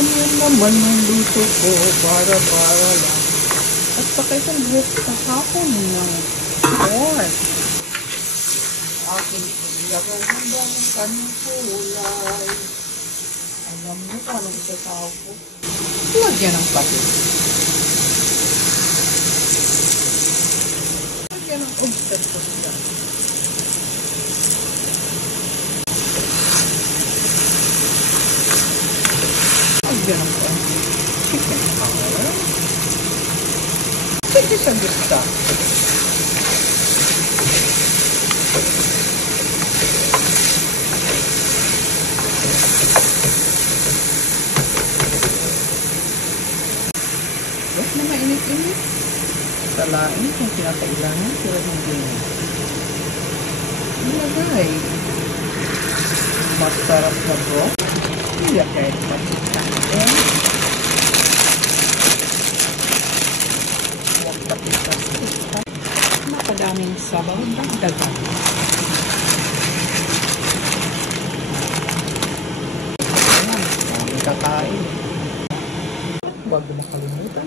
Ganyan naman ang luto ko, para-para lang. At saka itong buhok kahapon ng corn. Aking ilagay hanggang kanyang kulay. Alam mo kung anong isasahog ko. Lagyan ng patis. Lagyan ng oyster ko siya. Lagyan ng chicken powder. Pwede sa gista. Huwag na mainit-init. Salain kung kinakailangan pero hindi na. Ilagay. Masarap na broth. Ilagay patis natin. Huwag patis-patis. Napakadaming sabaw. Dagdagan. Ayan. Kakain. Huwag makalimutan.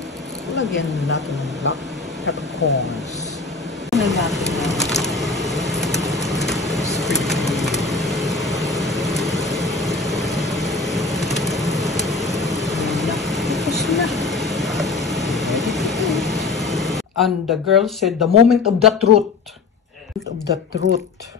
Lagyan natin ng black peppercorns. Ano natin na sweet. And the girl said, the moment of the truth. Of the truth.